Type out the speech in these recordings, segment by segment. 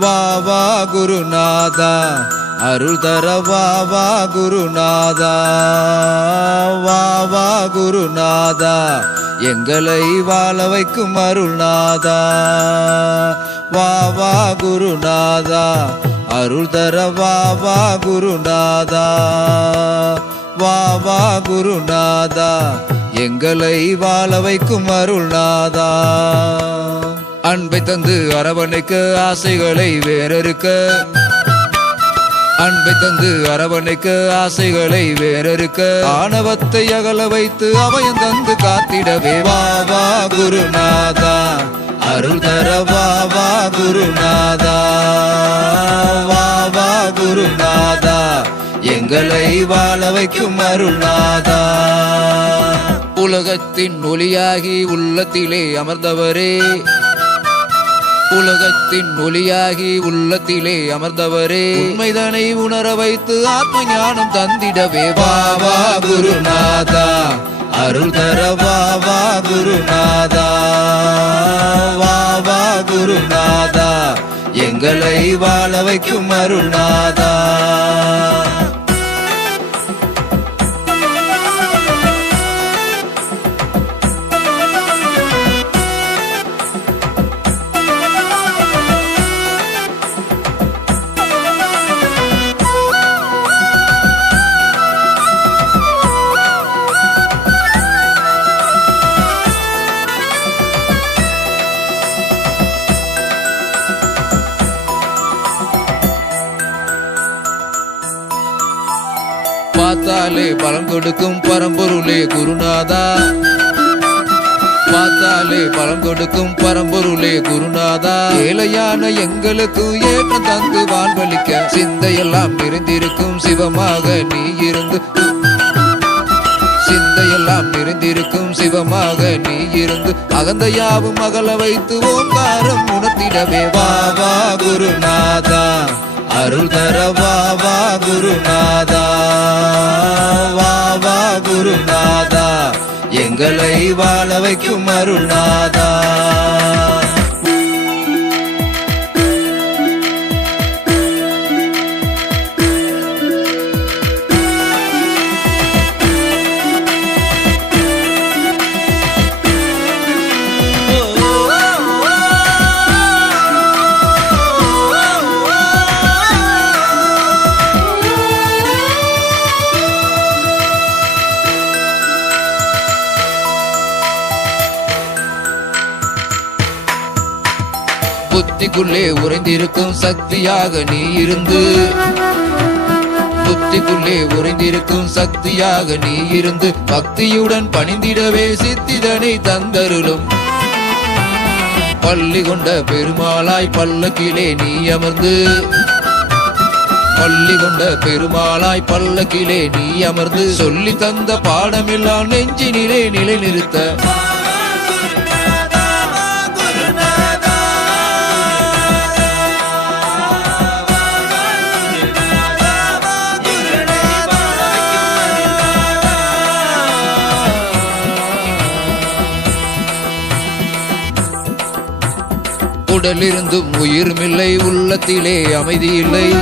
வாவா குருநாதா. அருள் தர வாவா குருநாதா. வாவா குருநாதா. எங்களை வாழ வைக்கும் அருள்நாதா. வாவா குருநாதா. அருள் தர வாவா குருநாதா. வாவா குருநாதா. எங்களை வாழ வைக்கும் அருள்நாதா. அன்பை தந்து அரவணைக்க ஆசைகளை வேறறுக்க. அன்பை தந்து அரவணைக்க ஆசைகளை வேறறுக்க. ஆணவத்தை அகல வைத்து அவயம் தந்து காத்திடவே. வா குருநாதா அருள் தர வா குருநாதா. வா குருநாதா எங்களை வாழ வைக்கும் அருள்நாதா. உலகத்தின் ஒளியாகி உள்ளத்திலே அமர்ந்தவரே. உலகத்தின் ஒளியாகி உள்ளத்திலே அமர்ந்தவரே. உண்மைதனை உணர வைத்து ஆத்ம ஞானம் தந்திடவே. வா வா குருநாதா. அருள் தர வா குருநாதா. வா வா குருநாதா. எங்களை வாழ வைக்கும் அருள்நாதா. பார்த்தாலே பலம் கொடுக்கும் பரம்பொருளே குருநாதா. பார்த்தாலே பலம் கொடுக்கும் பரம்பொருளே குருநாதா. ஏழையான எங்களுக்கு ஏற்றம் தந்து வாழ்வழிக்க சிந்தையெல்லாம் நிறைந்திருக்கும் சிவமாக நீ இருந்து. சிந்தையெல்லாம் நிறைந்திருக்கும் சிவமாக நீ இருந்து. அகந்தையாவும் அகல வைத்து ஓங்காரம் உணர்த்திடவே வா வா குருநாதா. அருள் தர வாவா குருநாதா. வாவா குருநாதா. எங்களை வாழ வைக்கும் அருள்நாதா. புத்திக்குள்ளே உறைந்திருக்கும் சக்தியாக நீ இருந்து. புத்திக்குள்ளே உறைந்திருக்கும் சக்தியாக நீ இருந்து. பக்தியுடன் பணிந்திடவே சித்திதனை தந்தருளும். பள்ளி கொண்ட பெருமாளாய் பல்லக்கிலே நீ அமர்ந்து. பள்ளி கொண்ட பெருமாளாய் பல்லக்கிலே நீ அமர்ந்து. சொல்லி தந்த பாடமெல்லாம் நெஞ்சினிலே நிலை நிறுத்த உடலிருந்தும் உயிர்மில்லை உள்ளத்திலே அமைதியில்லை.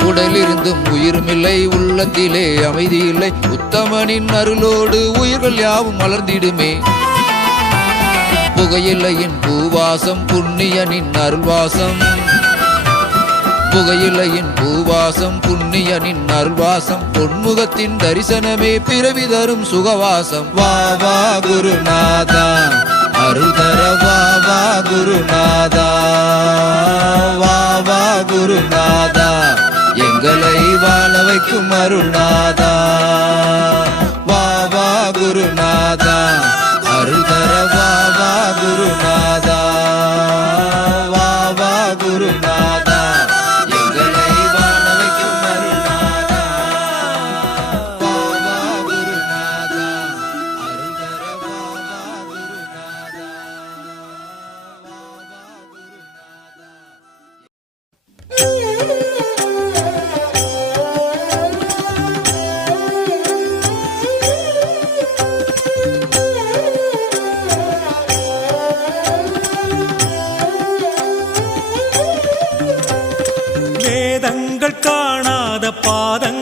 உடலிருந்தும் உயிர்மில்லை உள்ளத்திலே அமைதியில்லை. உத்தமனின் அருளோடு உயிர்கள் யாவும் மலர்ந்திடுமே. புகையிலையின் பூவாசம் புண்ணியனின் அருள்வாசம். புகையிலையின் பூவாசம் புண்ணியனின் அருள்வாசம். பொன்முகத்தின் தரிசனமே பிறவி தரும் சுகவாசம். வா வா குருநாதா. அருள் வா வா குருநாதா வா வா குருநாதா எங்களை வாழ வைக்கும் அருள்நாதா. வேதங்கள் காணாத பாதங்கள்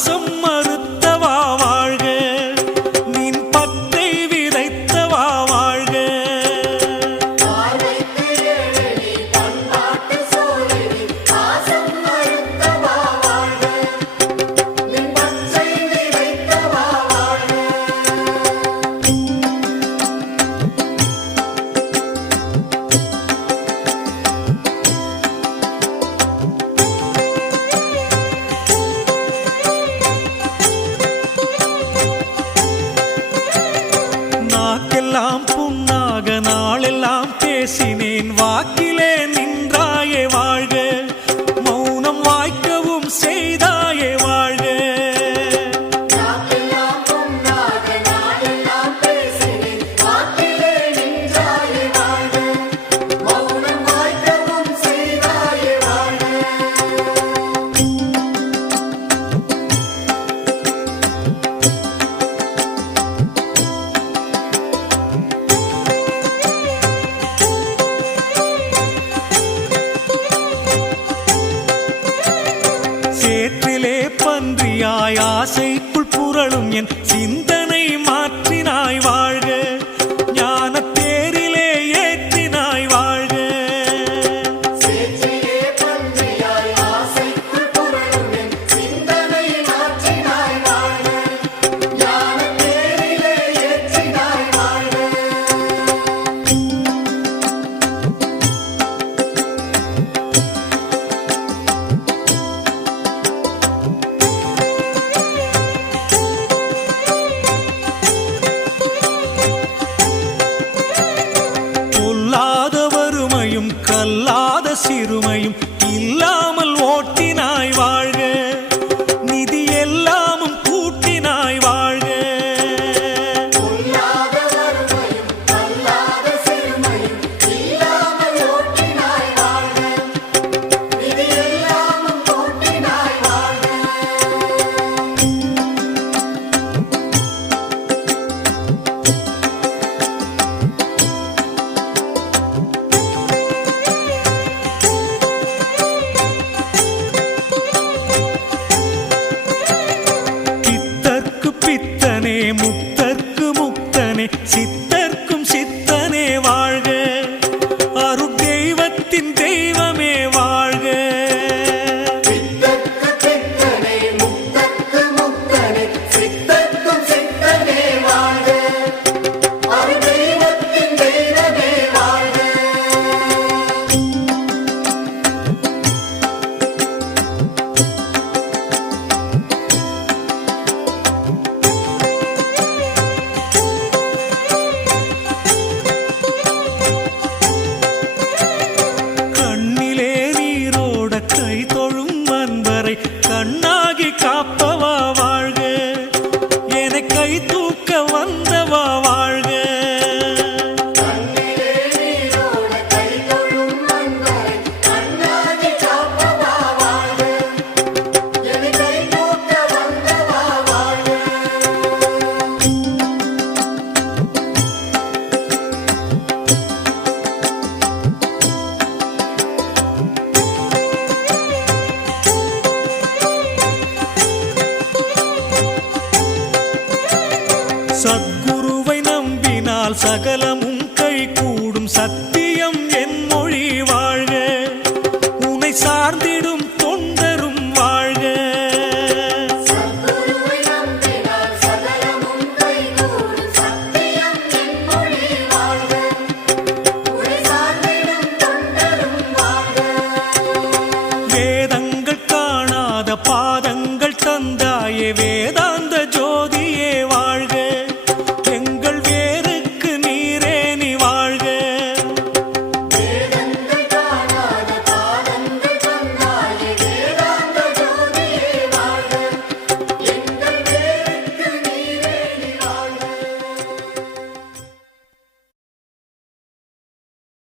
பாசம் மறுத்தவா நாக்கெல்லாம் புண்ணாக நாளெல்லாம் பேசினேன் வாக்கிலே